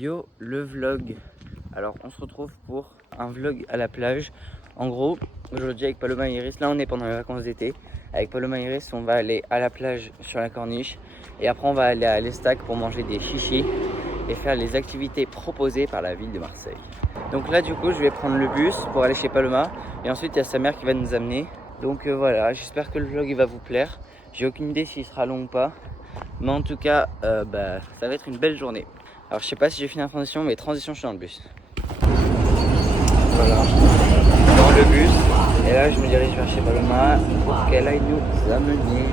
Yo le vlog. Alors on se retrouve pour un vlog à la plage. En gros, aujourd'hui avec Paloma et Iris, là on est pendant les vacances d'été. Avec Paloma et Iris, on va aller à la plage sur la corniche. Et après on va aller à l'Estac pour manger des chichis et faire les activités proposées par la ville de Marseille. Donc là du coup je vais prendre le bus pour aller chez Paloma. Et ensuite il y a sa mère qui va nous amener. Donc voilà, j'espère que le vlog il va vous plaire. J'ai aucune idée s'il sera long ou pas. Mais en tout cas, ça va être une belle journée. Alors je sais pas si j'ai fini la transition, mais transition je suis dans le bus. Voilà, dans le bus. Et là je me dirige vers chez Paloma pour qu'elle aille nous amener.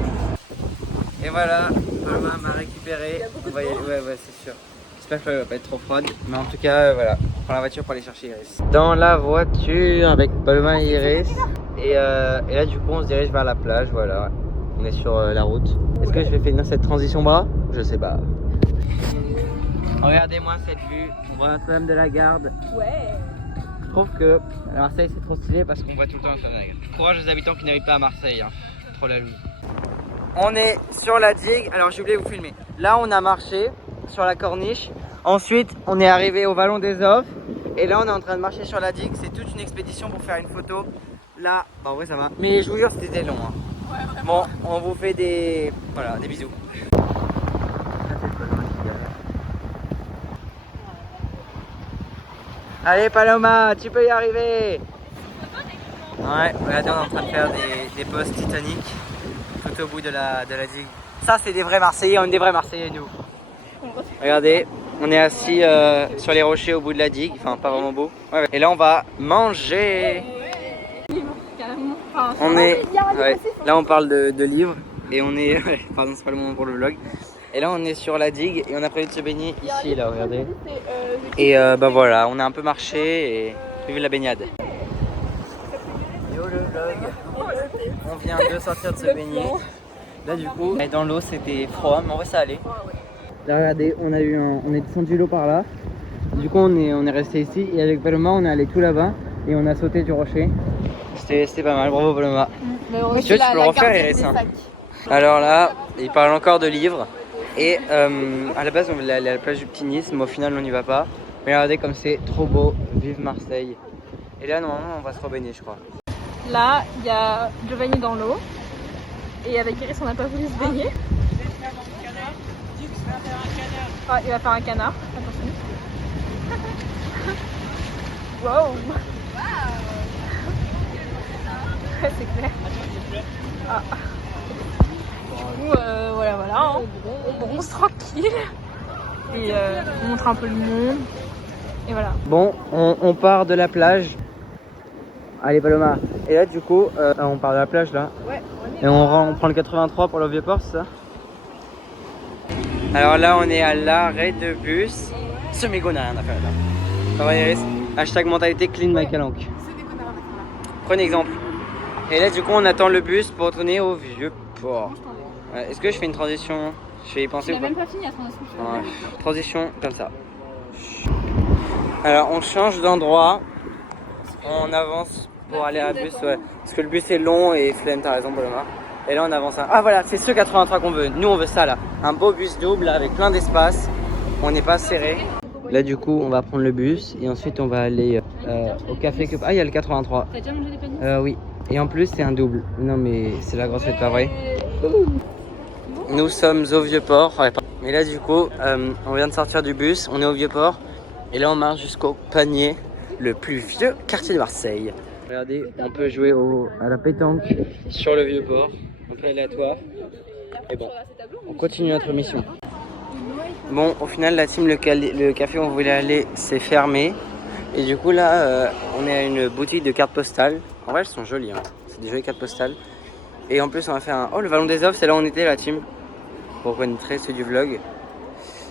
Et voilà, Paloma m'a récupéré. On va y aller, ouais c'est sûr. J'espère qu'elle va pas être trop froide. Mais en tout cas, voilà, on prend la voiture pour aller chercher Iris. Dans la voiture avec Paloma et Iris. Et là du coup on se dirige vers la plage, voilà. On est sur la route. Est-ce que je vais finir cette transition bras? Je sais pas. Regardez-moi cette vue, on voit Notre-Dame de la Garde. Ouais. Je trouve que à Marseille c'est trop stylé parce qu'on voit tout le temps Notre-Dame de la Garde. Courage aux habitants qui n'habitent pas à Marseille, hein. Trop la lune. On est sur la digue, alors j'ai oublié de vous filmer. Là on a marché sur la corniche. Ensuite on est arrivé au Vallon des Offres. Et là on est en train de marcher sur la digue. C'est toute une expédition pour faire une photo. Là, en vrai ça va. Mais je vous jure c'était long, hein. Ouais, bon, on vous fait des bisous. Allez Paloma, tu peux y arriver. Ouais, regardez, on est en train de faire des postes titaniques tout au bout de la digue. Ça c'est des vrais Marseillais, on est des vrais Marseillais nous. Regardez, on est assis sur les rochers au bout de la digue, enfin pas vraiment beau. Ouais. Et là on va manger. Là on parle de livres et on est, pardon c'est pas le moment pour le vlog. Et là on est sur la digue et on a prévu de se baigner ici là, regardez. Et voilà, on a un peu marché et prévu la baignade. Yo le vlog. On vient de sortir de se baigner. Là du coup, dans l'eau c'était froid mais en vrai ça allait. Là regardez, on est descendu l'eau par là. Du coup on est resté ici et avec Paloma on est allé tout là-bas et on a sauté du rocher. C'était pas mal, bravo Paloma. Tu peux le refaire Iris, hein. Alors là, il parle encore de livres. Et à la base on voulait aller à la plage du Petit Nice, mais au final on n'y va pas. Mais regardez comme c'est trop beau, vive Marseille. Et là normalement on va se rebaigner je crois. Là il y a Giovanni dans l'eau. Et avec Iris on n'a pas voulu se baigner. Ah, il va faire un canard, attention. Wow. C'est clair. Ah. Du coup, voilà, hein. On bronze tranquille. Et on montre un peu le monde. Et voilà. Bon, on part de la plage. Allez Paloma. Et là du coup, on part de la plage là. Ouais. Et on prend le 83 pour le Vieux-Port, c'est ça? Alors là, on est à l'arrêt de bus. Ce mégot n'a rien à faire là. Ça va Iris? Hashtag mentalité clean my calanque. Prenez exemple. Et là du coup, on attend le bus pour retourner au Vieux-Port. Ouais, est-ce que je fais une transition? Je vais y penser ou pas? On n'a même pas fini la transition. Ouais. Transition comme ça. Alors on change d'endroit. On avance pour aller à la bus, ouais. Parce que le bus est long et flemme, t'as raison Paloma. Et là on avance. Ah voilà, c'est ce 83 qu'on veut. Nous on veut ça là. Un beau bus double là, avec plein d'espace. On n'est pas serré. Là du coup on va prendre le bus et ensuite on va aller au café que... Ah il y a le 83. T'as déjà mangé des paniers? Oui. Et en plus c'est un double. Non mais c'est la grosse fête, pas vrai? Nous sommes au Vieux-Port. Ouais, mais là du coup on vient de sortir du bus. On est au Vieux-Port. Et là on marche jusqu'au Panier, le plus vieux quartier de Marseille. Regardez, on peut jouer à la pétanque sur le Vieux-Port, un peu aléatoire. Et bon, on continue notre mission. Bon, au final, la team, le café où on voulait aller, c'est fermé. Et du coup, là, on est à une boutique de cartes postales. En vrai, elles sont jolies, hein. C'est des jolies cartes postales. Et en plus, on va faire un... Oh, le Vallon des Offres, c'est là où on était, la team. Vous reconnaîtrez ceux du vlog.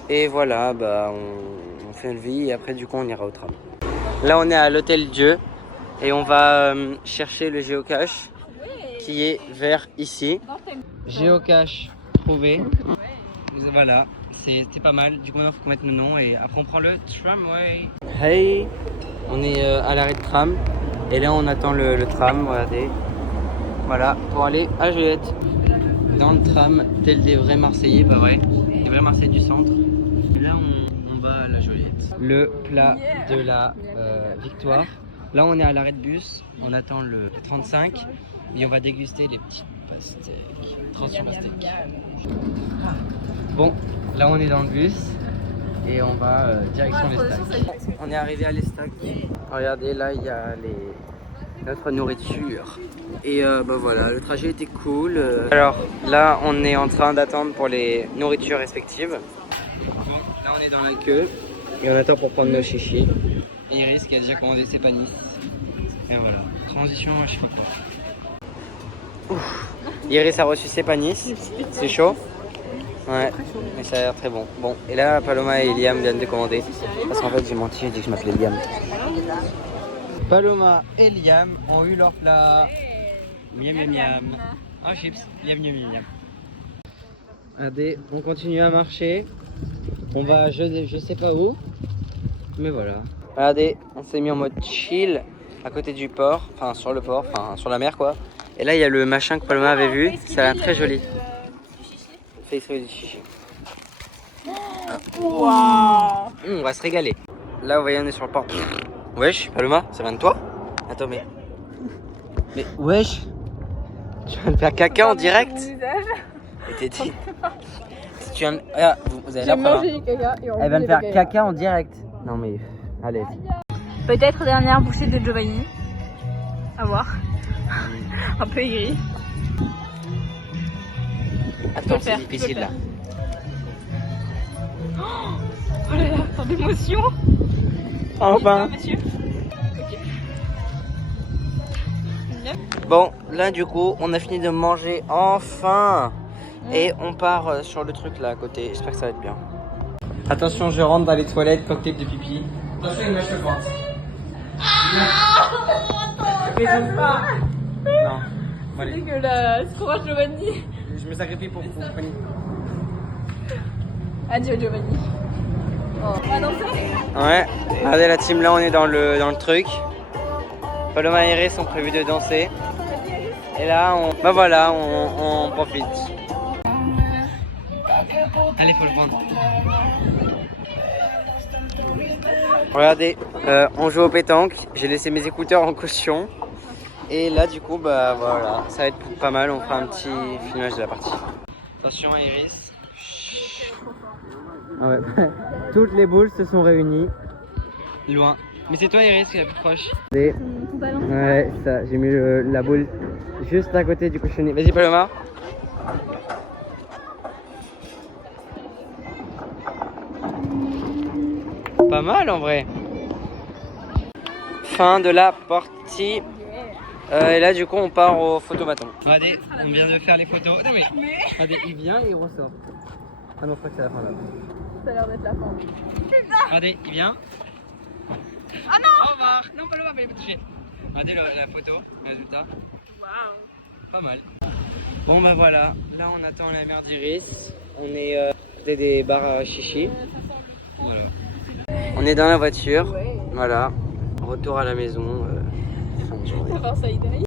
Et voilà, on fait une vie et après, du coup, on ira au tram. Là, on est à l'Hôtel Dieu. Et on va chercher le géocache qui est vers ici. Géocache trouvé. Voilà, c'était pas mal. Du coup maintenant il faut qu'on mette nos noms et après on prend le tramway. Hey, on est à l'arrêt de tram. Et là on attend le tram, regardez. Voilà, pour aller à Juliette. Dans le tram, tel des vrais Marseillais, pas vrai. Des vrais Marseillais du centre. Et là on va à la Joliette. le plat de la victoire. Là, on est à l'arrêt de bus. On attend le 35 et on va déguster les petits pastèques. Attention pastèques. Bon, là, on est dans le bus et on va direction l'Estac. On est arrivé à l'Estac. Regardez, là, il y a notre nourriture. Et bah voilà, le trajet était cool. Alors là, on est en train d'attendre pour les nourritures respectives. Bon, là, on est dans la queue et on attend pour prendre nos chichis. Et Iris qui a déjà commandé ses panisses. Et voilà, transition à je sais pas quoi. Ouf. Iris a reçu ses panisses. C'est chaud? Ouais, mais ça a l'air très bon. Bon, et là, Paloma et Liam viennent de commander. Parce qu'en fait, j'ai menti, j'ai dit que je m'appelais Liam. Paloma et Liam ont eu leur plat. Miam miam miam. Ah, chips. Miam miam miam. Allez, on continue à marcher. On va je sais pas où. Mais voilà. Regardez, on s'est mis en mode chill à côté du port. Enfin, sur le port, enfin, sur la mer quoi. Et là, il y a le machin que Paloma avait vu. Ça a l'air très joli. Face du chichi. Wow. On va se régaler. Là, vous voyez, on est sur le port. Wesh, Paloma, ça vient de toi? Attends, mais wesh, tu viens de faire caca en direct? Et t'es dit. Si tu viens de... Ah, vous avez la preuve. Elle vient de faire caca en direct. Non mais, allez. Peut-être dernière bouchée de Giovanni. À voir. Un peu aigri. Attends, c'est difficile là. Oh là là, tant d'émotion. Enfin. Bon, là du coup, on a fini de manger enfin. Et on part sur le truc là à côté. J'espère que ça va être bien. Attention, je rentre dans les toilettes, cocktail de pipi. Attention, il mâche le ventre. Mais j'aime pas. Non. Bon, C'est dégueulasse. Courage Giovanni. Je me sacrifie pour Fanny. Adieu Giovanni. Oh. Ah non, Ouais, regardez la team là, on est dans le truc. Paloma et Iris sont prévus de danser. Et là, bah voilà, on profite. Allez, faut le prendre. Regardez, on joue au pétanque. J'ai laissé mes écouteurs en caution. Et là, du coup, bah voilà, ça va être pas mal. On fera un petit filmage de la partie. Attention à Iris. Ah ouais. Toutes les boules se sont réunies. Loin. Mais c'est toi Iris qui est la plus proche. Ouais, ça, j'ai mis la boule juste à côté du cochonnet. Vas-y Paloma. Pas mal en vrai. Fin de la partie. Et là du coup on part au photomaton. Regardez, on vient de faire les photos. Non mais regardez, il vient et il ressort. Ah non, je crois que c'est la fin là. ça a l'air d'être la fin. Regardez, il vient. Ah non. Au revoir. Non, Paloma, il va toucher. Regardez la photo, le résultat. Waouh. Pas mal. Bon bah voilà, là on attend la mère d'Iris. On est côté des bars à chichi. Voilà. On est dans la voiture. Voilà. Retour à la maison. Fin de journée. On va faire ça idée.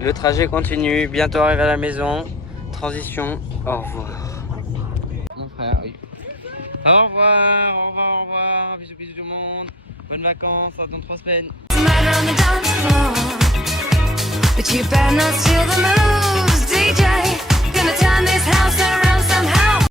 Le trajet continue, bientôt arrivé à la maison. Transition, au revoir. Mon frère, oui. Au revoir, au revoir, au revoir. Bisous, bisous tout le monde. Bonnes vacances, dans 3 semaines.